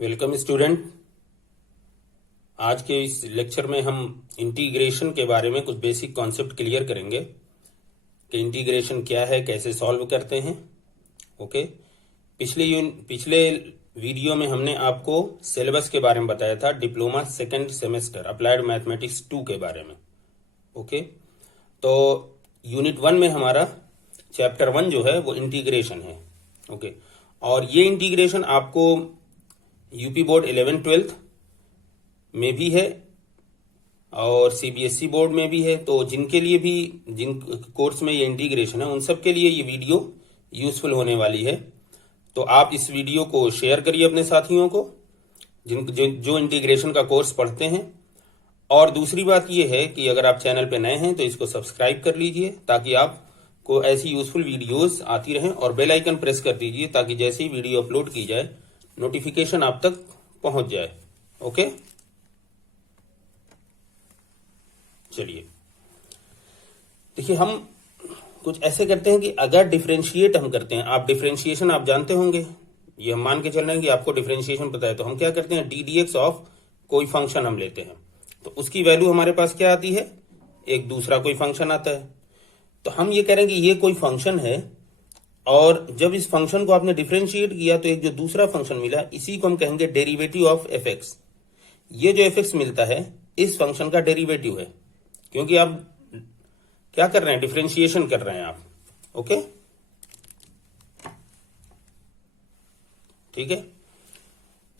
Welcome student. आज के इस लेक्चर में हम इंटीग्रेशन के बारे में कुछ बेसिक कॉन्सेप्ट क्लियर करेंगे कि इंटीग्रेशन क्या है, कैसे सॉल्व करते हैं। ओके, पिछले वीडियो में हमने आपको सिलेबस के बारे में बताया था, diploma second semester applied mathematics 2 के बारे में। ओके, तो यूनिट 1 में हमारा चैप्टर 1 जो है वो इंटीग्रेशन है। ओके, और ये इंटीग्रेशन आपको यूपी बोर्ड 11-12 में भी है और सीबीएसई बोर्ड में भी है। तो जिनके लिए भी जिन कोर्स में ये इंटीग्रेशन है उन सब के लिए ये वीडियो यूजफुल होने वाली है। तो आप इस वीडियो को शेयर करिए अपने साथियों को जो इंटीग्रेशन का कोर्स पढ़ते हैं। और दूसरी बात ये है कि अगर आप चैनल पे नए हैं तो इसको सब्सक्राइब कर लीजिए ताकि आपको ऐसी यूजफुल वीडियोस आती रहें, और बेल आइकन प्रेस कर दीजिए ताकि जैसे ही वीडियो अपलोड की जाए नोटिफिकेशन आप तक पहुंच जाए। ओके, चलिए देखिए, हम कुछ ऐसे करते हैं कि अगर डिफरेंशिएट हम करते हैं, आप डिफरेंशिएशन आप जानते होंगे, ये हम मान के चल रहे हैं कि आपको डिफरेंशिएशन पता है, तो हम क्या करते हैं, डी डी एक्स ऑफ कोई फंक्शन हम लेते हैं तो उसकी वैल्यू हमारे पास क्या आती है, एक दूसरा कोई फंक्शन आता है। तो हम ये कह रहे हैं कि ये कोई फंक्शन है और जब इस फंक्शन को आपने डिफरेंशिएट किया तो एक जो दूसरा फंक्शन मिला, इसी को हम कहेंगे डेरिवेटिव ऑफ एफ एक्स। ये जो एफ एक्स मिलता है इस फंक्शन का डेरिवेटिव है, क्योंकि आप क्या कर रहे हैं, डिफरेंशिएशन कर रहे हैं आप। ओके, ठीक है।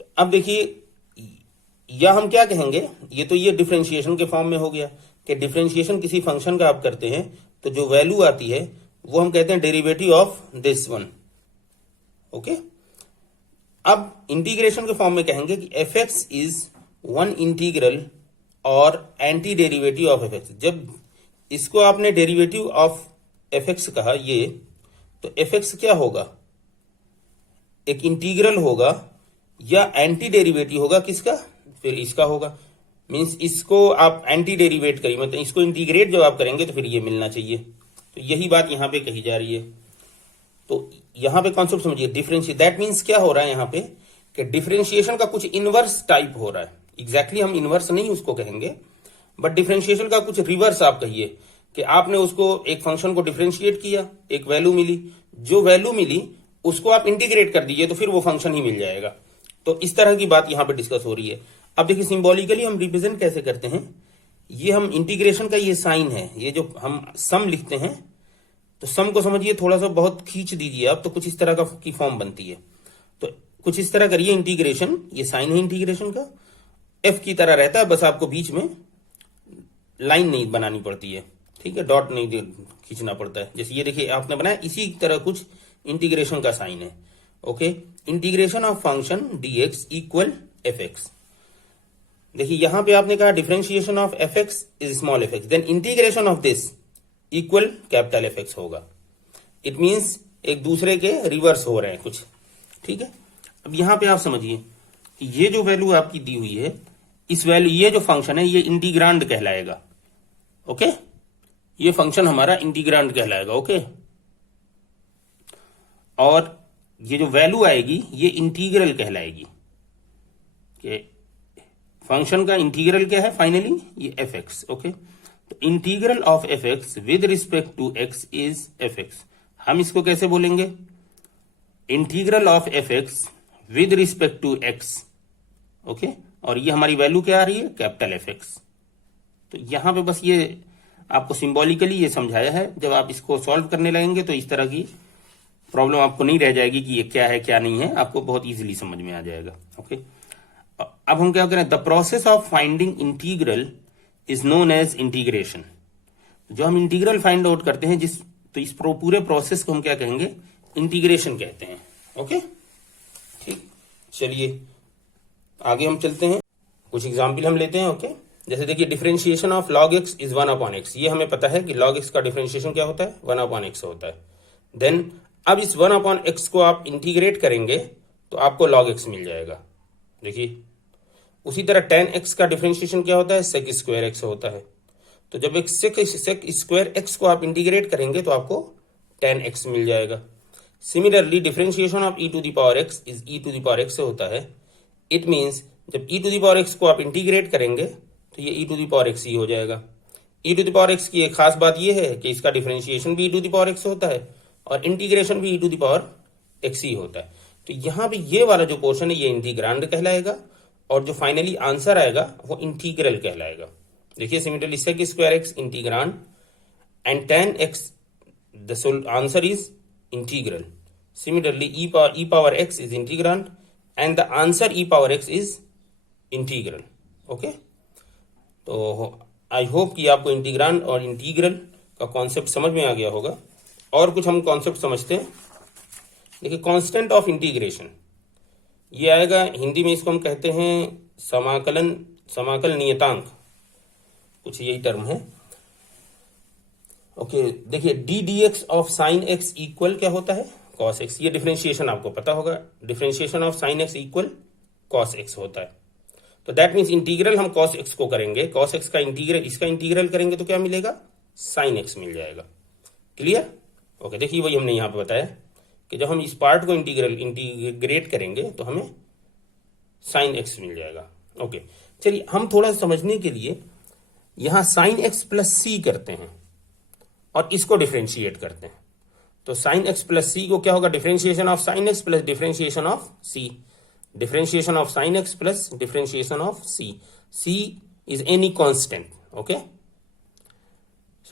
तो अब देखिए, या हम क्या कहेंगे, ये डिफरेंशिएशन के फॉर्म में हो गया कि डिफरेंशिएशन किसी फंक्शन का आप करते हैं तो जो वैल्यू आती है वो हम कहते हैं derivative of this one. Okay, अब इंटीग्रेशन के फॉर्म में कहेंगे कि F X is one integral और anti derivative of F X. जब इसको आपने डेरिवेटिव ऑफ एफ एक्स कहा ये, तो एफ एक्स क्या होगा, एक इंटीग्रल होगा या एंटी डेरिवेटिव होगा किसका, फिर इसका होगा। मींस इसको आप एंटी डेरिवेट करिए, मतलब इसको इंटीग्रेट जब आप करेंगे तो फिर ये मिलना चाहिए। तो यही बात यहां पे कही जा रही है। तो यहां पे कॉन्सेप्ट समझिए, डिफरेंशिएट, दैट मींस क्या हो रहा है यहां पे कि डिफरेंशिएशन का कुछ इनवर्स टाइप हो रहा है। एग्जैक्टली हम इनवर्स नहीं उसको कहेंगे, बट डिफरेंशिएशन का कुछ रिवर्स आप कहिए कि आपने उसको एक फंक्शन को डिफरेंशिएट किया, एक वैल्यू मिली, जो वैल्यू मिली उसको आप इंटीग्रेट कर दीजिए तो फिर वो फंक्शन ही मिल जाएगा। तो इस तरह की बात यहां पे डिस्कस हो रही है। अब देखिए, सिंबॉलिकली हम रिप्रेजेंट कैसे करते हैं, ये हम इंटीग्रेशन का ये साइन है, ये जो हम सम लिखते हैं, तो सम को समझिए थोड़ा सा बहुत खींच दीजिए आप, तो कुछ इस तरह की फॉर्म बनती है। तो कुछ इस तरह करिए इंटीग्रेशन, ये साइन है इंटीग्रेशन का, एफ की तरह रहता है, बस आपको बीच में लाइन नहीं बनानी पड़ती है, ठीक है, डॉट नहीं खींचना पड़ता है। जैसे ये देखिए आपने बनाया, इसी तरह कुछ इंटीग्रेशन का साइन है। Okay, integration of function D X equal F X. देखिए यहां पे आपने कहा differentiation of F X is small F X, then integration of this equal capital F X होगा। इट मींस एक दूसरे के रिवर्स हो रहे हैं कुछ, ठीक है। अब यहां पे आप समझिए कि ये जो वैल्यू आपकी दी हुई है, इस वैल्यू, ये जो फंक्शन है ये इंटीग्रांड कहलाएगा। ओके, ये फंक्शन हमारा इंटीग्रांड कहलाएगा। ओके, और ये जो वैल्यू आएगी ये इंटीग्रल कहलाएगी। फंक्शन का इंटीग्रल क्या है फाइनली, ये एफ एक्स। ओके, तो integral of F X with respect to X is F X. हम इसको कैसे बोलेंगे, integral of F X with respect to X. Okay, और ये हमारी वैल्यू क्या आ रही है, कैपिटल एफ एक्स। तो यहां पे बस ये आपको सिंबॉलिकली ये समझाया है, जब आप इसको सॉल्व करने लगेंगे तो इस तरह की प्रॉब्लम आपको नहीं रह जाएगी कि ये क्या है क्या नहीं है, आपको बहुत इजीली समझ में आ जाएगा। ओके, अब हम क्या करें, the process of finding integral is known as integration. जो हम इंटीग्रल फाइंड आउट करते हैं तो इस पूरे प्रोसेस को हम क्या कहेंगे, इंटीग्रेशन कहते हैं। ओके, ठीक, चलिए आगे हम चलते हैं, कुछ एग्जाम्पल हम लेते हैं। ओके, जैसे देखिए, differentiation of log x is 1/x। ये हमें पता है कि लॉग एक्स का डिफरेंशिएशन क्या होता है, 1/x होता है। देन अब इस 1/x को आप इंटीग्रेट करेंगे तो आपको log x मिल जाएगा। देखिए, उसी तरह tan x का डिफरेंशिएशन क्या होता है, sec स्क्वायर x होता है। तो जब एक sec स्क्वायर x को आप इंटीग्रेट करेंगे तो आपको tan x मिल जाएगा। Similarly differentiation of e to the power x is e to the power x से होता है इट मीन्स जब e to the power x को आप इंटीग्रेट करेंगे तो ये e to the power x ही हो जाएगा। e to the power x की एक खास बात ये है कि इसका डिफरेंशिएशन भी e to the power x होता है और इंटीग्रेशन भी e to the power x ही होता है। तो यहाँ पे ये वाला जो पोर्शन है ये इंटीग्रांड कहलाएगा और जो फाइनली आंसर आएगा वो इंटीग्रल कहलाएगा। देखिए similarly sec square x integrand and tan x the answer is integral. Similarly, e power x is integrand and the answer e power x is integral. Okay? तो I hope कि आपको integrand और integral का concept समझ में आ गया होगा। और कुछ हम कॉन्सेप्ट समझते हैं। देखिए कांस्टेंट ऑफ इंटीग्रेशन ये आएगा, हिंदी में इसको हम कहते हैं समाकल नियतांक, कुछ यही टर्म है। ओके देखिए D D x of sine X equal क्या होता है, कॉस एक्स। ये डिफरेंशिएशन आपको पता होगा, differentiation of sine X equal cos x होता है। तो दैट मीन्स इंटीग्रल हम कॉस एक्स को करेंगे, कॉस एक्स का इंटीग्रल, इसका इंटीग्रल करेंगे तो क्या मिलेगा, साइन एक्स मिल जाएगा। क्लियर? ओके देखिए वही हमने यहाँ पे बताया कि जब हम इस पार्ट को इंटीग्रेट करेंगे तो हमें साइन एक्स मिल जाएगा। ओके चलिए हम थोड़ा समझने के लिए यहाँ साइन एक्स प्लस सी करते हैं और इसको डिफरेंशिएट करते हैं। तो साइन एक्स प्लस सी को क्या होगा, differentiation of sine X plus differentiation of C, differentiation of sine X plus differentiation of C. C is any constant. Okay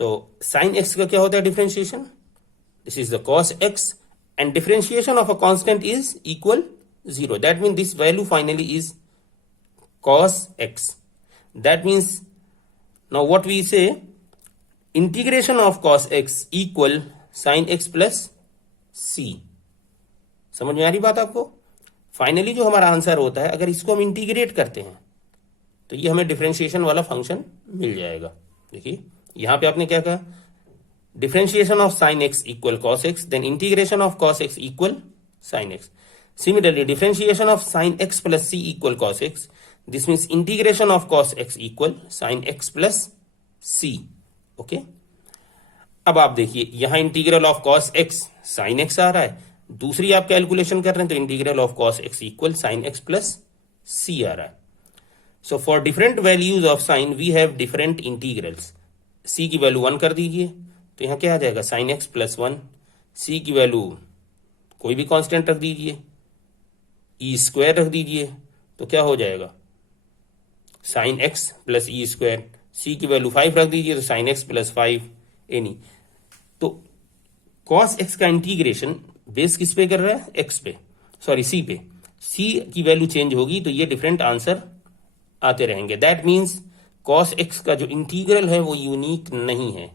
so sine X का क्या होता है differentiation, this is the cos X and differentiation of a constant is equal 0, that mean this value finally is cos x. That means now what we say, integration of cos x equal sin x plus c. समझ में आ रही बात आपको? Finally जो हमारा answer होता है अगर इसको हम इंटीग्रेट करते हैं तो ये हमें डिफरेंशिएशन वाला फंक्शन मिल जाएगा। देखिए यहां पे आपने क्या कहा, differentiation of sine X equal cos X, then integration of cos X equal sine X. Similarly differentiation of sine X plus C equal cos X, this means integration of cos x equal sin x plus c. ओके अब आप देखिए यहां integral of cos x sin x आ रहा है, दूसरी आप कैलकुलेशन कर रहे हैं तो integral of cos x equal sin x plus c आ रहा है। So for different values of sine we have different integrals. c की वैल्यू 1 कर दीजिए तो यहां क्या आ जाएगा, sin x प्लस 1, c की वैल्यू कोई भी कांस्टेंट रख दीजिए, e स्क्वायर रख दीजिए तो क्या हो जाएगा, sign X plus E square, सी की वैल्यू 5 रख दीजिए तो साइन एक्स प्लस 5 एनी। तो कॉस एक्स का इंटीग्रेशन बेस किस पे कर रहा है, एक्स पे, सॉरी सी पे। सी की वैल्यू चेंज होगी तो ये डिफरेंट आंसर आते रहेंगे। दैट मीन्स कॉस एक्स का जो इंटीग्रल है वो यूनिक नहीं है।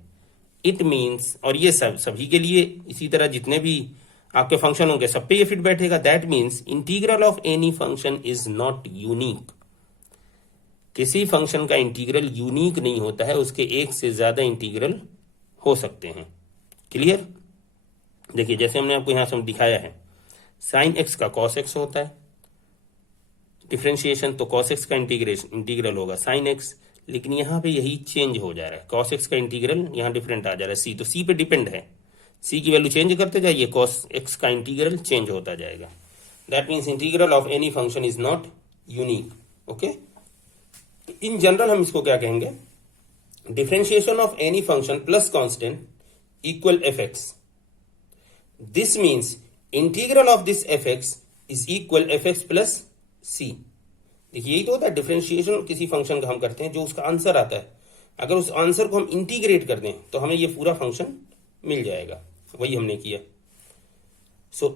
इट मीन्स, और ये सभी के लिए इसी तरह जितने भी आपके फंक्शन होंगे सब पे ये फिट बैठेगा। That means integral of any function is not unique. किसी फंक्शन का इंटीग्रल यूनिक नहीं होता है, उसके एक से ज्यादा इंटीग्रल हो सकते हैं। क्लियर? देखिए जैसे हमने आपको यहां से दिखाया है, साइन एक्स का कॉस एक्स होता है डिफरेंशिएशन, तो कॉस एक्स का इंटीग्रल होगा साइन एक्स, लेकिन यहां पे यही चेंज हो जा रहा है, कॉस एक्स का इंटीग्रल यहां डिफरेंट आ जा रहा है सी, तो सी पे डिपेंड है, सी की वैल्यू चेंज करते जाइए, कॉस एक्स का इंटीग्रल चेंज होता जाएगा। That means integral of any function is not unique. Okay in general हम इसको क्या कहेंगे, differentiation of any function plus constant equal F X. This means integral of this F X is equal F X plus C. देखिए यही तो होता है differentiation किसी फंक्शन का हम करते हैं, जो उसका आंसर आता है अगर उस आंसर को हम इंटीग्रेट कर दें तो हमें ये पूरा फंक्शन मिल जाएगा, वही हमने किया। So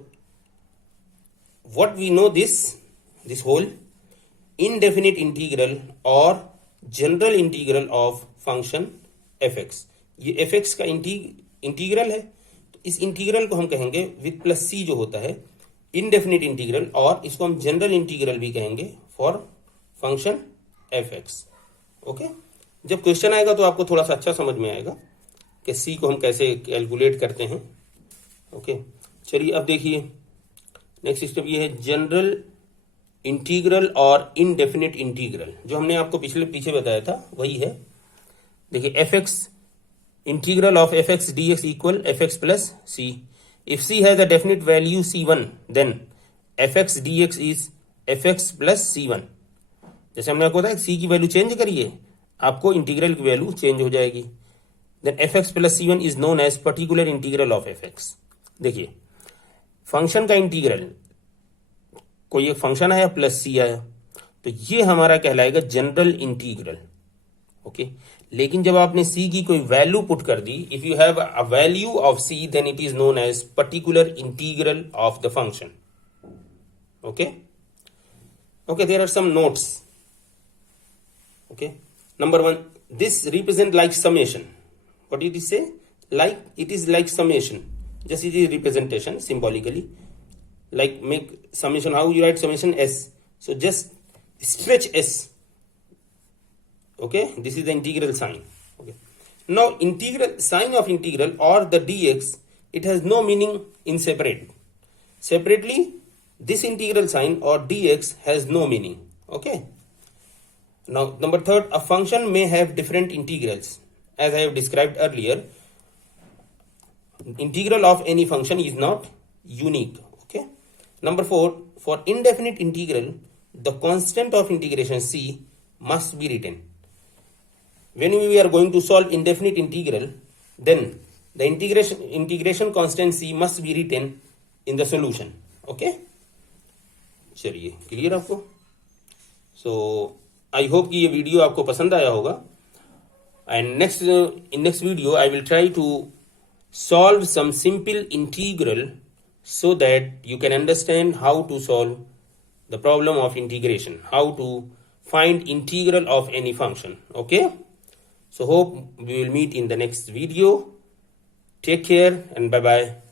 what we know this whole indefinite integral और general integral of function F X. ये एफ एक्स का इंटीग्रल है, तो इस इंटीग्रल को हम कहेंगे विद प्लस सी जो होता है इनडेफिनिट इंटीग्रल, और इसको हम जनरल इंटीग्रल भी कहेंगे for function F X. Okay जब क्वेश्चन आएगा तो आपको थोड़ा सा अच्छा समझ में आएगा कि सी को हम कैसे कैलकुलेट करते हैं। ओके चलिए अब देखिए नेक्स्ट स्टेप ये है जनरल इंटीग्रल और इनडेफिनिट इंटीग्रल, जो हमने आपको पीछे बताया था वही है। देखिए F X integral of F X D X equal F X plus C. If C has a definite value C1 then F X D X is F X plus C one, जैसे हमने आपको बताया सी की value change करिए आपको integral की value change हो जाएगी। Then F X plus C one is known as particular integral of F X. देखिए फंक्शन का इंटीग्रल, कोई एक फंक्शन आया प्लस सी आया, तो ये हमारा कहलाएगा जनरल इंटीग्रल। ओके, लेकिन जब आपने सी की कोई वैल्यू पुट कर दी, if you have a value of C then it is known as particular integral of the function. Okay okay, there are some notes. Okay, number one, this represent like summation. What did it say? Like, it is like summation, just it is representation symbolically, like make summation. How you write summation? S. So just stretch S. Okay, this is the integral sign. Okay, now integral sign of integral or the dx, it has no meaning in separately. This integral sign or dx has no meaning. Okay, now number third, a function may have different integrals. As I have described earlier, integral of any function is not unique. Okay, number four, for indefinite integral the constant of integration c must be written. When we are going to solve indefinite integral, then the integration constant c must be written in the solution. Okay, चलिए clear आपको। सो I hope कि ये video आपको पसंद आया होगा, and in next video I will try to solve some simple integral so that you can understand how to solve the problem of integration, how to find integral of any function. Okay, so hope we will meet in the next video. Take care and bye bye.